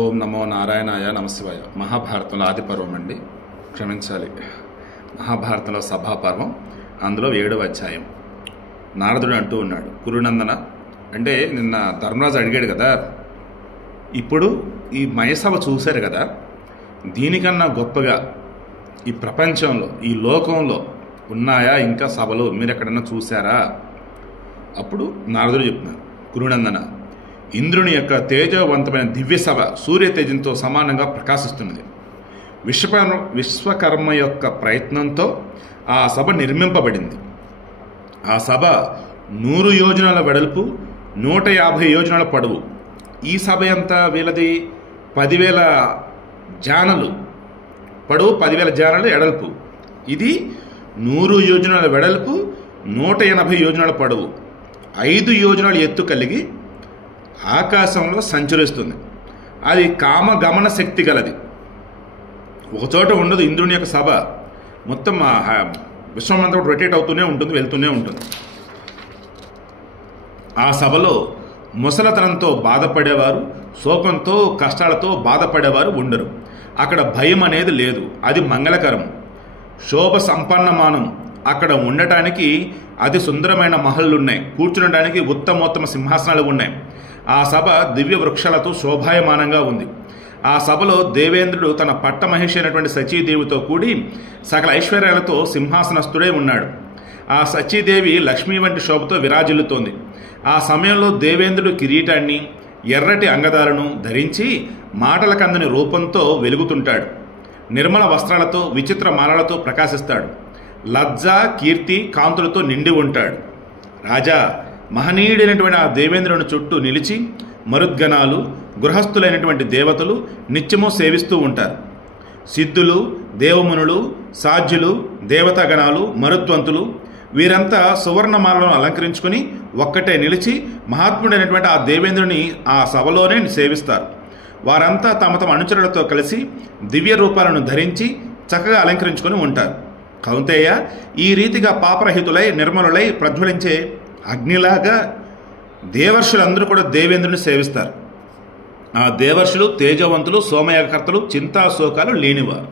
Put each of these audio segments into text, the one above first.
ఓం నమో నారాయణాయ నమశివాయ. మహాభారతంలో ఆది పర్వం అండి, క్షమించాలి, మహాభారతంలో సభాపర్వం, అందులో 7వ అధ్యాయం. నారదుడు అంటూ ఉన్నాడు, కురునందన అంటే నిన్న ధర్మరాజు అడిగాడు కదా, ఇప్పుడు ఈ మయసభ చూశారు కదా, దీనికన్నా గొప్పగా ఈ ప్రపంచంలో ఈ లోకంలో ఉన్నాయా ఇంకా సభలు, మీరు ఎక్కడన్నా చూసారా? అప్పుడు నారదుడు చెప్తున్నారు, కురునందన ఇంద్రుని యొక్క తేజవంతమైన దివ్య సభ సూర్య తేజంతో సమానంగా ప్రకాశిస్తున్నది. విశ్వకర్మ యొక్క ప్రయత్నంతో ఆ సభ నిర్మింపబడింది. ఆ సభ 100 యోజనాల వెడల్పు, 150 యోజనాల పొడవు. ఈ సభ ఎంత వీళ్ళది? 10,000 జానలు పొడవు, 10,000 జానలు ఎడల్పు. ఇది 100 యోజనాల వెడల్పు, 180 యోజనాల పొడవు, 5 యోజనాల ఎత్తు కలిగి ఆకాశంలో సంచరిస్తుంది. అది కామగమన శక్తి గలది. ఒకచోట ఉండదు. ఇంద్రుని యొక్క సభ మొత్తం విశ్వమంతా రొటేట్ అవుతూనే ఉంటుంది, వెళ్తూనే ఉంటుంది. ఆ సభలో ముసలతనంతో బాధపడేవారు, శోకంతో కష్టాలతో బాధపడేవారు ఉండరు. అక్కడ భయం అనేది లేదు. అది మంగళకరం, శోభ సంపన్నమానం. అక్కడ ఉండటానికి అతి సుందరమైన మహళ్ళు ఉన్నాయి, కూర్చునడానికి ఉత్తమోత్తమ సింహాసనాలు ఉన్నాయి. ఆ సభ దివ్య వృక్షాలతో శోభాయమానంగా ఉంది. ఆ సభలో దేవేంద్రుడు తన పట్టమహిషి అయినటువంటి సచీదేవితో కూడి సకల ఐశ్వర్యాలతో సింహాసనస్థుడే ఉన్నాడు. ఆ సచీదేవి లక్ష్మీ వంటి శోభతో విరాజిల్లుతోంది. ఆ సమయంలో దేవేంద్రుడు కిరీటాన్ని, ఎర్రటి అంగదాలను ధరించి మాటల కందని రూపంతో వెలుగుతుంటాడు. నిర్మల వస్త్రాలతో, విచిత్ర మాలలతో ప్రకాశిస్తాడు. లజ్జ, కీర్తి, కాంతులతో నిండి ఉంటాడు. రాజా, మహనీయుడైనటువంటి ఆ దేవేంద్రుని చుట్టూ నిలిచి మరుద్గణాలు, గృహస్థులైనటువంటి దేవతలు నిత్యము సేవిస్తూ ఉంటారు. సిద్ధులు, దేవమునులు, సాధ్యులు, దేవతాగణాలు, మరుద్వంతులు వీరంతా సువర్ణమాలను అలంకరించుకుని ఒక్కటే నిలిచి మహాత్ముడైనటువంటి ఆ దేవేంద్రుని ఆ సభలోనే సేవిస్తారు. వారంతా తమ తమ అనుచరులతో కలిసి దివ్య రూపాలను ధరించి చక్కగా అలంకరించుకొని ఉంటారు. కౌంతేయ, ఈ రీతిగా పాపరహితులై నిర్మలులై ప్రజ్వలించే అగ్నిలాగా దేవర్షులందరూ కూడా దేవేంద్రుని సేవిస్తారు. ఆ దేవర్షులు తేజవంతులు, సోమయాగకర్తలు, చింతాశోకాలు లేనివారు.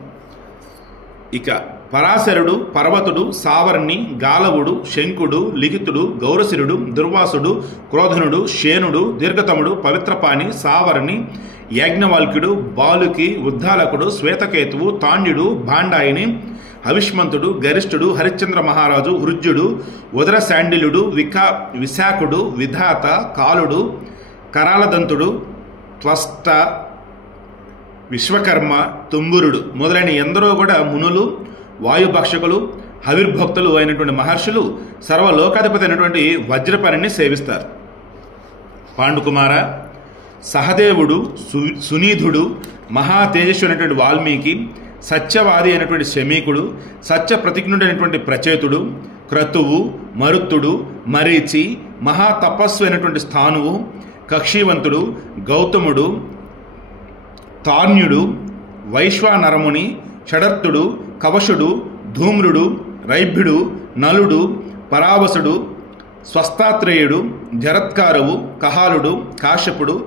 ఇక పరాశరుడు, పర్వతుడు, సావర్ణి, గాలవుడు, శంకుడు, లిఖితుడు, గౌరశిరుడు, దుర్వాసుడు, క్రోధనుడు, శేనుడు, దీర్ఘతముడు, పవిత్రపాణి, సావర్ణి, యాజ్ఞవాల్క్యుడు, బాలుకి, ఉద్దాలకుడు, శ్వేతకేతువు, తాండ్యుడు, భాండాయిని, అవిష్మంతుడు, గరిష్ఠుడు, హరిశ్చంద్ర మహారాజు, వృజ్యుడు, ఉదర శాండిలుడు, విశాఖుడు, విధాత, కాలుడు, కరాలదంతుడు, త్వష్ట, విశ్వకర్మ, తుంబురుడు మొదలైన ఎందరో కూడా మునులు, వాయుభక్షకులు, హవిర్భక్తులు అయినటువంటి మహర్షులు సర్వలోకాధిపతి అయినటువంటి వజ్రపనిని సేవిస్తారు. పాండుకుమార, సహదేవుడు, సునీధుడు, మహా తేజస్సు అయినటువంటి వాల్మీకి, సత్యవాది అయినటువంటి శమీకుడు, సత్య ప్రతిజ్ఞుడైనటువంటి ప్రచేతుడు, క్రతువు, మరుత్తుడు, మరీచి, మహా తపస్సు అయినటువంటి స్థానువు, కక్షీవంతుడు, గౌతముడు, తాన్యుడు, వైశ్వానరముని, షడర్తుడు, కవశుడు, ధూమ్రుడు, రైభ్యుడు, నలుడు, పరావసుడు, స్వస్థాత్రేయుడు, జరత్కారువు, కహాలుడు, కాశ్యపుడు,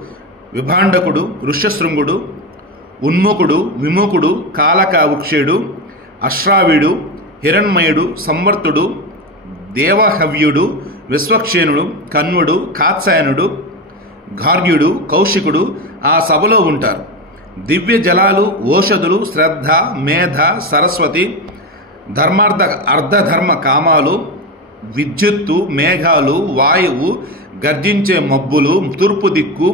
విభాండకుడు, ఋష్యశృంగుడు, ఉన్ముఖుడు, విముఖుడు, కాలకావుక్షుడు, అశ్రావిడు, హిరణ్మయుడు, సంవర్తుడు, దేవహవ్యుడు, విశ్వక్షేణుడు, కన్వుడు, కాత్సాయనుడు, గార్గ్యుడు, కౌశికుడు ఆ సభలో ఉంటారు. దివ్య జలాలు, ఓషధులు, శ్రద్ధ, మేధ, సరస్వతి, ధర్మార్థ అర్ధధర్మ కామాలు, విద్యుత్తు, మేఘాలు, వాయువు, గర్జించే మబ్బులు, తూర్పు దిక్కు,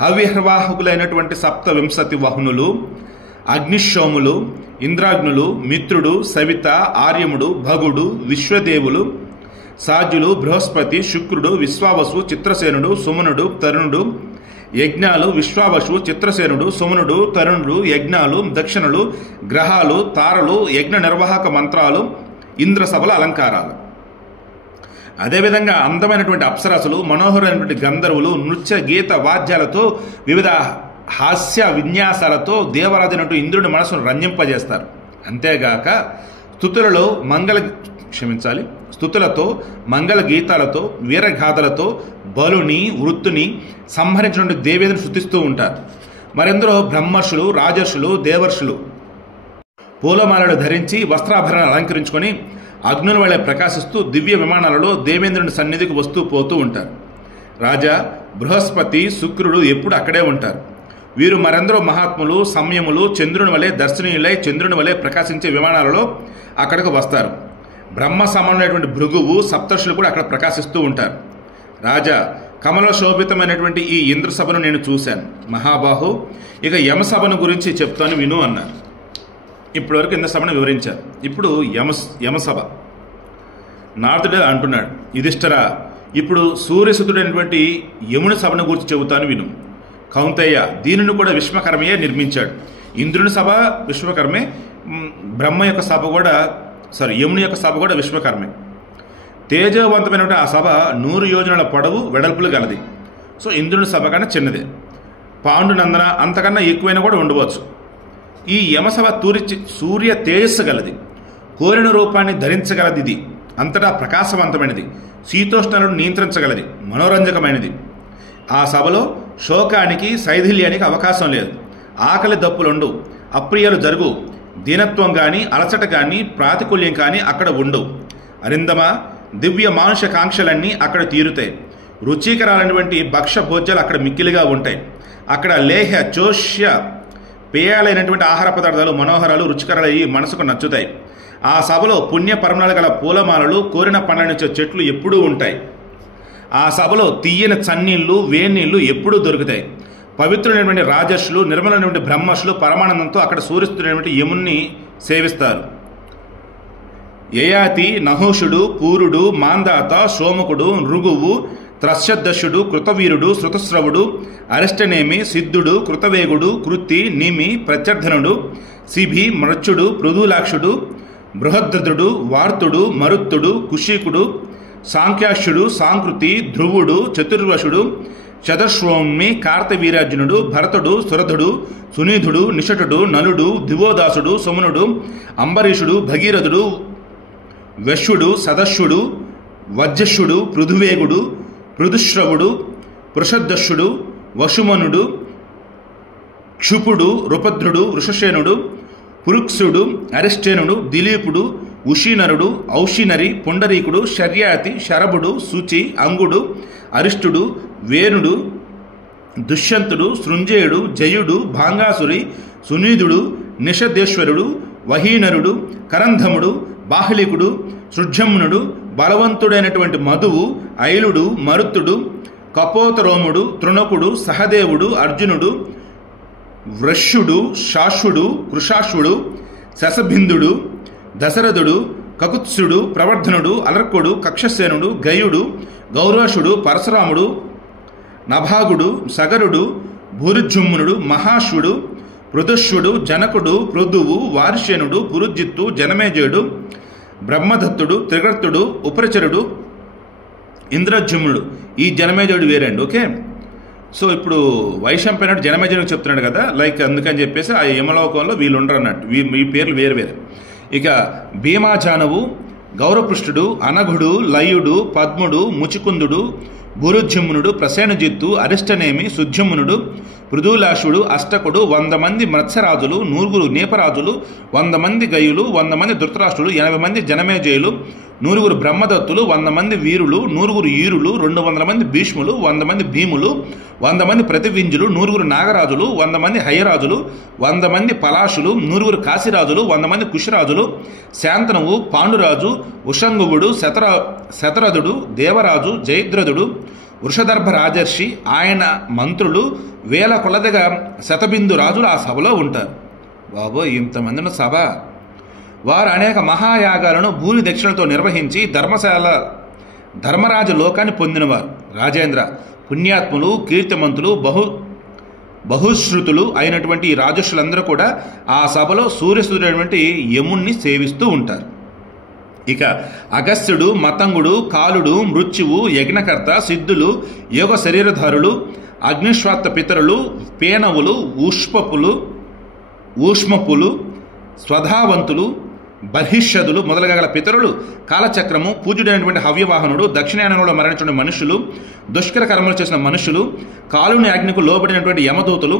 హవ్యవాహకులైనటువంటి 27 వహనులు, అగ్నిశోములు, ఇంద్రాగ్నులు, మిత్రుడు, సవిత, ఆర్యముడు, భగుడు, విశ్వదేవులు, సాధ్యులు, బృహస్పతి, శుక్రుడు, విశ్వావసు, చిత్రసేనుడు, సుమనుడు, తరుణుడు, యజ్ఞాలు, విశ్వావసు, చిత్రసేనుడు, సుమనుడు, తరుణుడు, యజ్ఞాలు, దక్షిణలు, గ్రహాలు, తారలు, యజ్ఞ నిర్వాహక మంత్రాలు, ఇంద్రసభల అలంకారాలు. అదేవిధంగా అందమైనటువంటి అప్సరసులు, మనోహరమైనటువంటి గంధర్వులు నృత్య గీత వాద్యాలతో వివిధ హాస్య విన్యాసాలతో దేవరాజునట్టు ఇంద్రుని మనసును రంజింపజేస్తారు. అంతేగాక స్తుతులతో, మంగళ గీతాలతో, వీరగాథలతో బలుని, వృత్తుని సంహరించినటువంటి దేవేంద్రుని స్తుతిస్తూ ఉంటారు. మరెందరో బ్రహ్మర్షులు, రాజర్షులు, దేవర్షులు పూలమాలలు ధరించి వస్త్రాభరణాలు అలంకరించుకొని అగ్నుల వలె ప్రకాశిస్తూ దివ్య విమానాలలో దేవేంద్రుని సన్నిధికి వస్తూ పోతూ ఉంటారు. రాజా, బృహస్పతి, శుక్రుడు ఎప్పుడు అక్కడే ఉంటారు. వీరు మరెందరో మహాత్ములు, సంయములు చంద్రుని వలె దర్శనీయులై చంద్రుని వలె ప్రకాశించే విమానాలలో అక్కడికి వస్తారు. బ్రహ్మ సమానమైనటువంటి భృగువు, సప్తర్షులు కూడా అక్కడ ప్రకాశిస్తూ ఉంటారు. రాజా, కమల శోభితమైనటువంటి ఈ ఇంద్రసభను నేను చూశాను. మహాబాహు, ఇక యమసభను గురించి చెప్తాను విను అన్నారు. ఇప్పటివరకు ఇంద్రసభను వివరించారు. ఇప్పుడు యమసభ. నారదుడు అంటున్నాడు, యుధిష్ఠిరా, ఇప్పుడు సూర్యసుతుడైనటువంటి యముని సభను గురించి చెబుతాను విను. కౌంతేయ, దీనిని కూడా విశ్వకర్మయే నిర్మించాడు. ఇంద్రుని సభ విశ్వకర్మే, బ్రహ్మ యొక్క సభ కూడా యముని యొక్క సభ కూడా విశ్వకర్మే. తేజవంతమైనటువంటి ఆ సభ 100 యోజనాల పొడవు వెడల్పులు గలది. సో ఇంద్రుని సభ కన్నా చిన్నదే. పాండునందన అంతకన్నా ఎక్కువైనా కూడా ఉండవచ్చు. ఈ యమసభ సూర్య తేజస్సు గలది, కోరిన రూపాన్ని ధరించగలది. ఇది అంతటా ప్రకాశవంతమైనది, శీతోష్ణాలను నియంత్రించగలది, మనోరంజకమైనది. ఆ సభలో శోకానికి, శైథిల్యానికి అవకాశం లేదు. ఆకలి దప్పులుండు, అప్రియాలు జరుగు, దీనత్వం కానీ, అలసట కానీ, ప్రాతికూల్యం కానీ అక్కడ ఉండవు. అరిందమ, దివ్య మానుష కాంక్షలన్నీ అక్కడ తీరుతాయి. రుచికరాలైనటువంటి భక్ష్య భోజ్యాలు అక్కడ మిక్కిలిగా ఉంటాయి. అక్కడ లేహ, చోష్య, పేయాలైనటువంటి ఆహార పదార్థాలు మనోహరాలు, రుచికరాలయ్యి మనసుకు నచ్చుతాయి. ఆ సభలో పుణ్యపరమణాలు గల పూలమాలలు, కోరిన పండ్లనిచ్చే చెట్లు ఎప్పుడూ ఉంటాయి. ఆ సభలో తీయని చన్నీళ్లు, వేన్నీళ్లు ఎప్పుడూ దొరుకుతాయి. పవిత్రులైనటువంటి రాజర్షులు, నిర్మలైనటువంటి బ్రహ్మర్షులు పరమానందంతో అక్కడ సూర్యస్తుడైనటువంటి యముణ్ణి సేవిస్తారు. యయాతి, నహుషుడు, పూరుడు, మాందాత, సోముకుడు, నృగువు, త్రశ్యదశుడు, కృతవీరుడు, శృతస్రవుడు, అరిష్టనేమి, సిద్ధుడు, కృతవేగుడు, కృత్తి, నిమి, ప్రత్యర్థనుడు, శిభి, మృత్యుడు, పృథులాక్షుడు, బృహద్రథుడు, వార్తుడు, మరుత్తుడు, కుషికుడు, సాంఖ్యాక్షుడు, సాంకృతి, ధ్రువుడు, చతుర్వశుడు, చతుర్శ్రోమి, కార్తవీరార్జునుడు, భరతుడు, సురధుడు, సునీధుడు, నిషటుడు, నలుడు, దివోదాసుడు, సుమనుడు, అంబరీషుడు, భగీరథుడు, వశ్యుడు, సదస్యుడు, వజ్జస్యుడు, పృథువేగుడు, పృథుశ్రవుడు, వృషదస్యుడు, వసుమనుడు, క్షుపుడు, రుపద్రుడు, వృషసేనుడు, పురుక్సుడు, అరిష్టేనుడు, దిలీపుడు, ఉషీనరుడు, ఔషినరి, పుండరీకుడు, శర్యాతి, శరభుడు, శుచి, అంగుడు, అరిష్టుడు, వేణుడు, దుష్యంతుడు, సృంజేయుడు, జయుడు, భాంగాసురి, సునీధుడు, నిషదేశ్వరుడు, వహీనరుడు, కరంధముడు, బాహ్లికుడు, సృజమ్నుడు, బలవంతుడైనటువంటి మధువు, ఐలుడు, మరుత్తుడు, కపోతరోముడు, తృణకుడు, సహదేవుడు, అర్జునుడు, వృష్యుడు, శాశ్వుడు, కృషాశ్వుడు, శశభిందుడు, దశరథుడు, కకుత్సుడు, ప్రవర్ధనుడు, అలర్కుడు, కక్షసేనుడు, గయుడు, గౌరవశుడు, పరశురాముడు, నభాగుడు, సగరుడు, భూరిజుమ్మునుడు, మహాశ్వుడు, పృథుశ్వుడు, జనకుడు, పృథువు, వార్ష్యనుడు, పురుజిత్తు, జనమేజయుడు, బ్రహ్మదత్తుడు, త్రిగర్తుడు, ఉపరిచరుడు, ఇంద్రజుమ్నుడు. ఈ జనమేజయుడు వేరండి. ఓకే, సో ఇప్పుడు వైశంపైనట్టు జనమేజయుడికి చెప్తున్నాడు కదా, లైక్ అందుకని చెప్పేసి ఆ యమలోకంలో వీళ్ళు ఉండరు అన్నట్టు. ఈ పేర్లు వేరు వేరే. ఇక భీమాజానువు, గౌరపృష్ఠుడు, అనఘుడు, లయుడు, పద్ముడు, ముచికుందుడు, భూరుజిమ్మునుడు, ప్రసేనజిత్తు, అరిష్టనేమి, సుజ్యమునుడు, పృథులాశుడు, అష్టకుడు, 100 మంది మత్స్యరాజులు, 100 నేపరాజులు, 100 మంది గయులు, 100 మంది ధృతరాష్ట్రులు, 80 మంది జనమేజయులు, 100 బ్రహ్మదత్తులు, 100 మంది వీరులు, 100 ఈరులు, 200 మంది భీష్ములు, 100 మంది భీములు, 100 మంది ప్రతివింజులు, 100 నాగరాజులు, 100 మంది హయరాజులు, 100 మంది పలాశులు, 100 కాశీరాజులు, 100 మంది కుశరాజులు, శాంతనువు, పాండురాజు, ఉషంగువుడు, శతరథుడు, దేవరాజు, జయద్రథుడు, వృషదర్భ రాజర్షి, ఆయన మంత్రులు, వేల కొలదగా శతబిందు రాజులు ఆ సభలో ఉంటారు. బాబో, ఇంతమంది ఉన్న సభ. వారు అనేక మహాయాగాలను భూరి దక్షిణలతో నిర్వహించి ధర్మరాజ లోకాన్ని పొందినవారు. రాజేంద్ర, పుణ్యాత్ములు, కీర్తిమంతులు, బహుశ్రుతులు అయినటువంటి ఈ రాజర్షులందరూ కూడా ఆ సభలో సూర్యసూర్యుడైనటువంటి యముణ్ణి సేవిస్తూ ఉంటారు. ఇక అగస్త్యుడు, మతంగుడు, కాలుడు, మృత్యువు, యజ్ఞకర్త, సిద్ధులు, యోగ శరీరధారులు, అగ్నిశ్వాత్త పితరులు, పేనవులు, ఊష్మపులు, స్వధావంతులు, బహిష్యదులు మొదలగా గల పితరులు, కాలచక్రము, పూజ్యుడైనటువంటి హవ్యవాహనుడు, దక్షిణాయనంలో మరణించిన మనుషులు, దుష్కర కర్మలు చేసిన మనుషులు, కాలుని అగ్నికు లోబడినటువంటి యమదూతలు,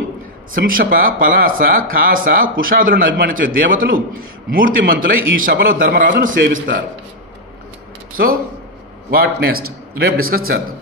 శంషప, పలాస, కాస, కుషాదులను అభిమానించే దేవతలు మూర్తిమంతులై ఈ సభలో ధర్మరాజును సేవిస్తారు. సో వాట్ నెక్స్ట్ రేపు డిస్కస్ చేద్దాం.